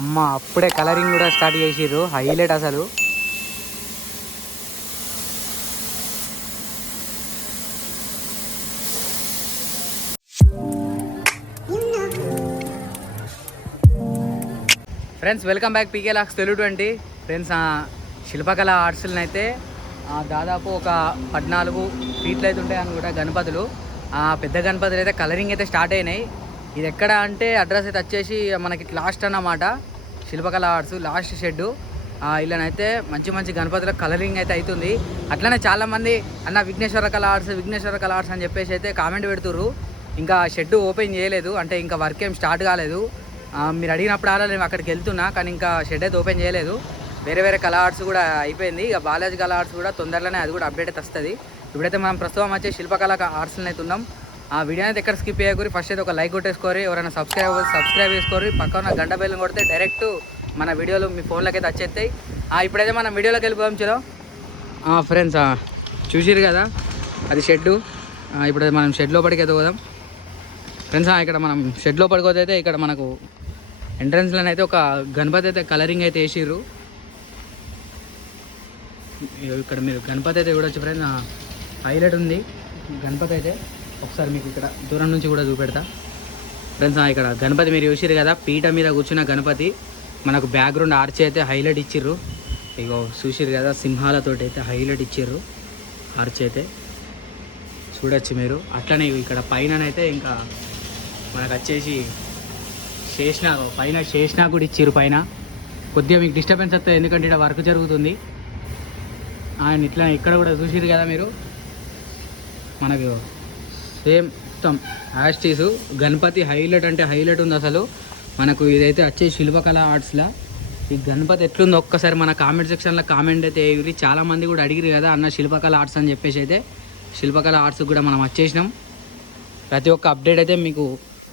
అమ్మ అప్పుడే కలరింగ్ కూడా స్టార్ట్ చేసిర్రు. హైలైట్ అసలు. Friends welcome back PK lax Telugu twenty friends ఆ శిల్పకళ ఆర్ట్స్లను అయితే దాదాపు ఒక పద్నాలుగు ఫీట్లు అయితే ఉంటాయి అనుకుంటా గణపతులు. ఆ పెద్ద గణపతులు అయితే కలరింగ్ అయితే స్టార్ట్ అయినాయి. ఇది ఎక్కడ అంటే అడ్రస్ అయితే వచ్చేసి మనకి లాస్ట్ అన్నమాట. శిల్పకళ ఆర్ట్స్ లాస్ట్ షెడ్డు ఇలానైతే మంచి మంచి గణపతుల కలరింగ్ అయితే అవుతుంది అట్లనే చాలామంది అన్న విఘ్నేశ్వర కళ ఆర్ట్స్ విఘ్నేశ్వర కళ ఆర్ట్స్ అని చెప్పేసి అయితే కామెంట్ పెడుతుర్రు. ఇంకా షెడ్ ఓపెన్ చేయలేదు. అంటే ఇంకా వర్క్ ఏం స్టార్ట్ కాలేదు. మీరు అడిగినప్పుడు అలా నేను అక్కడికి వెళ్తున్నా కానీ ఇంకా షెడ్ అయితే ఓపెన్ చేయలేదు. వేరే వేరే కళ ఆర్ట్స్ కూడా అయిపోయింది. ఇక బాలాజీ కళ ఆర్ట్స్ కూడా తొందరలోనే అది కూడా అప్డేట్ అయితే వస్తుంది. ఇప్పుడైతే మనం ప్రస్తుతం వచ్చే శిల్పకళ ఆర్ట్స్లో అయితే ఉన్నాం. ఆ వీడియో అయితే ఎక్కడ స్కిప్ చేయకూరి ఫస్ట్ అయితే ఒక లైక్ కొట్టేసుకోరి. ఎవరైనా సబ్స్క్రైబ్ సబ్స్క్రైబ్ చేసుకోరి. పక్కన గంట బెల్లం కొడితే డైరెక్ట్ మన వీడియోలు మీ ఫోన్లోకి అయితే వచ్చేస్తాయి. ఇప్పుడైతే మనం వీడియోలోకి వెళ్ళిపోదాం చలో. ఫ్రెండ్స్ చూసిరు కదా? అది షెడ్డు. ఇప్పుడు మనం షెడ్ లోపలికి అయితే పోదాం. ఫ్రెండ్స్ ఇక్కడ మనం షెడ్ లోపలికి పోతే అయితే ఇక్కడ మనకు ఎంట్రన్స్లో అయితే ఒక గణపతి అయితే కలరింగ్ అయితే వేసిర్రు. ఇక్కడ మీరు గణపతి అయితే చూడొచ్చు ఫ్రెండ్స్ హైలైట్ ఉంది. గణపతి అయితే. ఒకసారి మీకు ఇక్కడ దూరం నుంచి కూడా చూపెడతా. ఫ్రెండ్స్ ఇక్కడ గణపతి మీరు చూసిరు కదా పీట మీద కూర్చున్న గణపతి మనకు బ్యాక్గ్రౌండ్ ఆర్చ్ అయితే హైలైట్ ఇచ్చిర్రు. ఇగో చూసిరు కదా సింహాలతోటి అయితే హైలైట్ ఇచ్చిర్రు ఆర్చ్ అయితే. చూడొచ్చు మీరు. అట్లనే ఇక్కడ పైననైతే ఇంకా మనకు వచ్చేసి చేసిన పైన చేసినా కూడా ఇచ్చిర్రు పైన. కొద్దిగా మీకు డిస్టర్బెన్స్ వస్తుంది ఎందుకంటే ఇక్కడ వర్క్ జరుగుతుంది. ఆయన ఇట్లా ఇక్కడ కూడా చూసిరు కదా మీరు. మనకు సేమ్ మొత్తం యాస్టీస్ గణపతి హైలైట్ అంటే హైలైట్ ఉంది అసలు. మనకు ఇదైతే వచ్చే శిల్పకళ ఆర్ట్స్లో ఈ గణపతి ఎట్లుందో ఒక్కసారి మన కామెంట్ సెక్షన్లో కామెంట్ అయితే వేయరి చాలా మంది కూడా అడిగిరు కదా అన్న శిల్పకళ ఆర్ట్స్ అని చెప్పేసి అయితే. శిల్పకళ ఆర్ట్స్ కూడా మనం వచ్చేసినాం. ప్రతి ఒక్క అప్డేట్ అయితే మీకు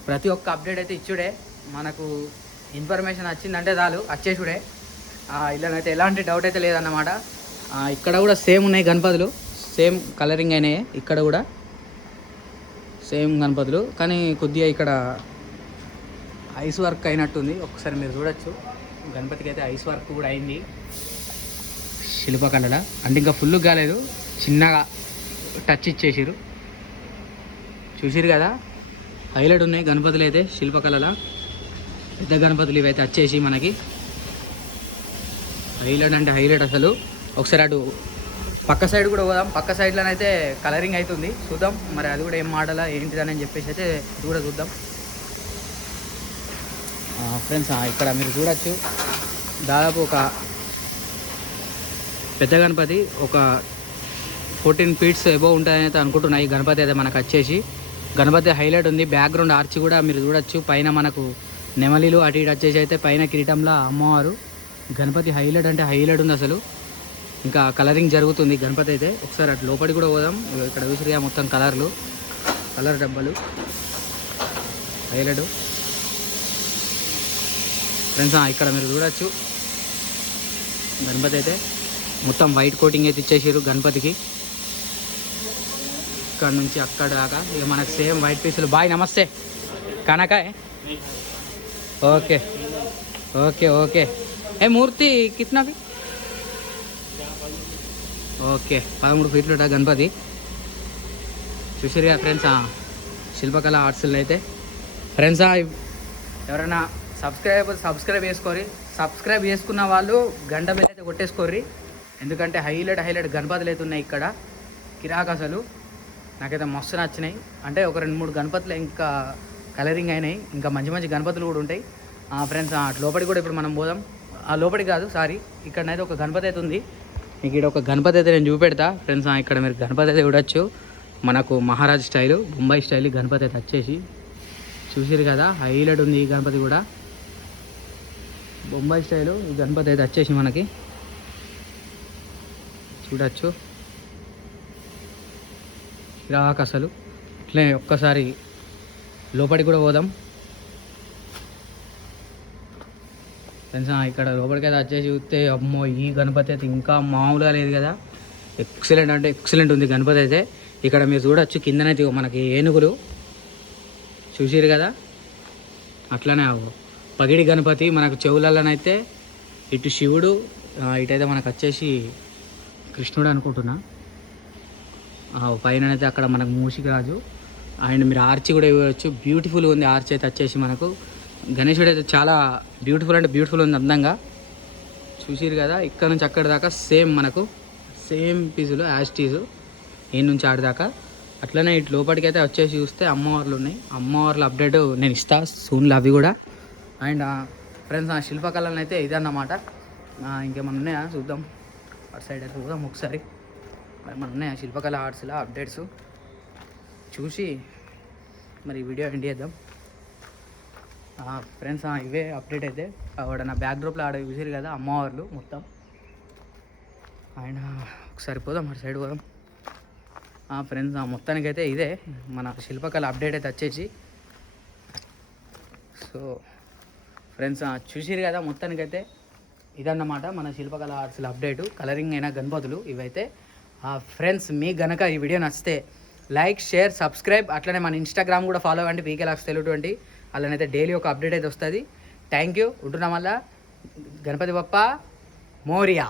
ప్రతి ఒక్క అప్డేట్ అయితే ఇచ్చుడే. మనకు ఇన్ఫర్మేషన్ వచ్చిందంటే చాలు వచ్చేసుడే. ఇలానైతే ఎలాంటి డౌట్ అయితే లేదన్నమాట. ఇక్కడ కూడా సేమ్ ఉన్నాయి గణపతులు. సేమ్ కలరింగ్ అయినాయి ఇక్కడ కూడా. సేమ్ గణపతులు. కానీ కొద్దిగా ఇక్కడ ఐస్ వర్క్ అయినట్టుంది. ఒకసారి మీరు చూడొచ్చు. గణపతికి అయితే ఐస్ వర్క్ కూడా అయింది. శిల్పకళల అంటే ఇంకా ఫుల్ కాలేదు. చిన్నగా టచ్ ఇచ్చేసారు చూసిరు కదా? హైలైట్ ఉన్నాయి. గణపతులు అయితే శిల్పకళల. పెద్ద గణపతులు ఇవైతే వచ్చేసి మనకి. హైలైట్ అంటే హైలైట్ అసలు. ఒకసారి అటు పక్క సైడ్ కూడా పోదాం. పక్క సైడ్లోనైతే కలరింగ్ అవుతుంది చూద్దాం. మరి అది కూడా ఏం మోడలా ఏంటిదని అని చెప్పేసి అయితే కూడా చూద్దాం. ఫ్రెండ్స్ ఇక్కడ మీరు చూడొచ్చు. దాదాపు ఒక పెద్ద గణపతి ఒక ఫోర్టీన్ ఫీట్స్ ఎబో ఉంటాయని అయితే అనుకుంటున్నాయి గణపతి అయితే మనకు వచ్చేసి. గణపతి హైలైట్ ఉంది. బ్యాక్గ్రౌండ్ ఆర్చ్ కూడా మీరు చూడొచ్చు. పైన మనకు నెమలిలు అటు ఇటు వచ్చేసి అయితే పైన కిరీటంలో అమ్మవారు. గణపతి హైలైట్ అంటే హైలైట్ ఉంది అసలు. ఇంకా కలరింగ్ జరుగుతుంది. గణపతి అయితే ఒకసారి అటు లోపలికి కూడా పోదాం. ఇక్కడ విసిరిగా మొత్తం కలర్లు. కలర్ డబ్బాలు. హైలైట్. ఫ్రెండ్స్ ఇక్కడ మీరు చూడొచ్చు. గణపతి అయితే మొత్తం వైట్ కోటింగ్ అయితే ఇచ్చేసారు గణపతికి. ఇక్కడ నుంచి అక్కడ దాకా. ఇక మనకు సేమ్ వైట్ పీసులు బాయ్ నమస్తే. కనకాయ్ ఓకే. Okay okay. ఏ మూర్తి కిత్నావి ఓకే పదమూడు ఫీట్లు ఉంటా గణపతి. చూసారుగా ఫ్రెండ్స్ శిల్పకళ ఆర్ట్స్లో అయితే. ఫ్రెండ్స్ ఎవరైనా సబ్స్క్రైబ్ సబ్స్క్రైబ్ చేసుకోరి సబ్స్క్రైబ్ చేసుకున్న వాళ్ళు గంట మీద అయితే కొట్టేసుకోర్రి. ఎందుకంటే హైలైట్ హైలైట్ గణపతులు అయితే ఉన్నాయి ఇక్కడ. కిరాక్ అసలు. నాకైతే మస్తు నచ్చినాయి. అంటే ఒక రెండు మూడు గణపతులు ఇంకా కలరింగ్ అయినాయి. ఇంకా మంచి మంచి గణపతులు కూడా ఉంటాయి. ఫ్రెండ్స్ లోపలికి కూడా ఇప్పుడు మనం పోదాం. ఆ లోపలికి కాదు సారీ. ఇక్కడనైతే ఒక గణపతి అయితే ఉంది. మీకు ఇక్కడ ఒక గణపతి అయితే నేను చూపెడతా. ఫ్రెండ్స్ ఇక్కడ మీరు గణపతి అయితే చూడొచ్చు. మనకు మహారాజ్ స్టైలు బొంబాయి స్టైల్ గణపతి అయితే వచ్చేసి. చూసిరు కదా హైలైట్ ఉంది ఈ గణపతి కూడా. బొంబాయి స్టైలు ఈ గణపతి అయితే వచ్చేసి మనకి. చూడొచ్చు. రాక్ అసలు. ఇట్లే ఒక్కసారి లోపలికి కూడా పోదాం. ఫ్రెండ్స్ ఇక్కడ లోపలికి అయితే వచ్చేసి చూస్తే అమ్మో ఈ గణపతి అయితే ఇంకా మామూలుగా లేదు కదా. ఎక్సలెంట్ అంటే ఎక్సలెంట్ ఉంది గణపతి అయితే. ఇక్కడ మీరు చూడొచ్చు కిందనైతే మనకి ఏనుగులు. చూసిరు కదా? అట్లానే అవు పగిడి గణపతి మనకు చెవులలోనైతే ఇటు శివుడు ఇటైతే మనకు వచ్చేసి కృష్ణుడు అనుకుంటున్నా. పైన అయితే అక్కడ మనకు మూషిక రాజు అండ్ మీరు ఆర్చి కూడా ఇవ్వచ్చు. బ్యూటిఫుల్ ఉంది ఆర్చి అయితే వచ్చేసి మనకు. గణేశుడు అయితే చాలా బ్యూటిఫుల్ అంటే బ్యూటిఫుల్ ఉంది అందంగా. చూసిరు కదా ఇక్కడ నుంచి అక్కడ దాకా సేమ్ మనకు సేమ్ పీసులు యాస్టీజు ఈ నుంచి ఆడి దాకా. అట్లనే ఇటు లోపలికి అయితే వచ్చేసి చూస్తే అమ్మవార్లు ఉన్నాయి. అమ్మవార్ల అప్డేట్ నేను ఇస్తా సూన్లు అవి కూడా. అండ్ ఫ్రెండ్స్ ఆ శిల్పకళలు అయితే ఇదన్నమాట ఆ, ఇంకేమన్నా ఉన్నాయా? చూద్దాం. అటు సైడ్ చూద్దాం ఒకసారి. మరి మన ఉన్నాయా? శిల్పకళ ఆర్ట్స్లో అప్డేట్స్ చూసి మరి వీడియో ఎండ్ చేద్దాం. ఫ్రెండ్స్ ఇవే అప్డేట్ అయితే. ఆవిడ నా బ్యాక్ డ్రాప్లో ఆడ చూసారు కదా అమ్మవార్లు మొత్తం. ఆయన ఒకసారి పోదాం అటు సైడ్ పోదాం. ఫ్రెండ్స్ మొత్తానికైతే ఇదే. మన శిల్పకళ అప్డేట్ అయితే వచ్చేసి. సో ఫ్రెండ్స్ చూసిరు కదా మొత్తానికైతే ఇదన్నమాట మన శిల్పకళ ఆర్ట్స్ల అప్డేటు కలరింగ్ అయిన గణపతులు ఇవైతే. ఫ్రెండ్స్ మీ గనక ఈ వీడియో నచ్చితే లైక్ షేర్ సబ్స్క్రైబ్ అట్లనే మన ఇన్స్టాగ్రామ్ కూడా ఫాలో అవ్వండి. పీకే లాక్స్ తెలుగుటువంటి అలానైతే డైలీ ఒక అప్డేట్ అయితే వస్తుంది. థ్యాంక్ యూ ఉంటున్నాం వల్ల గణపతి బప్ప మోరియా.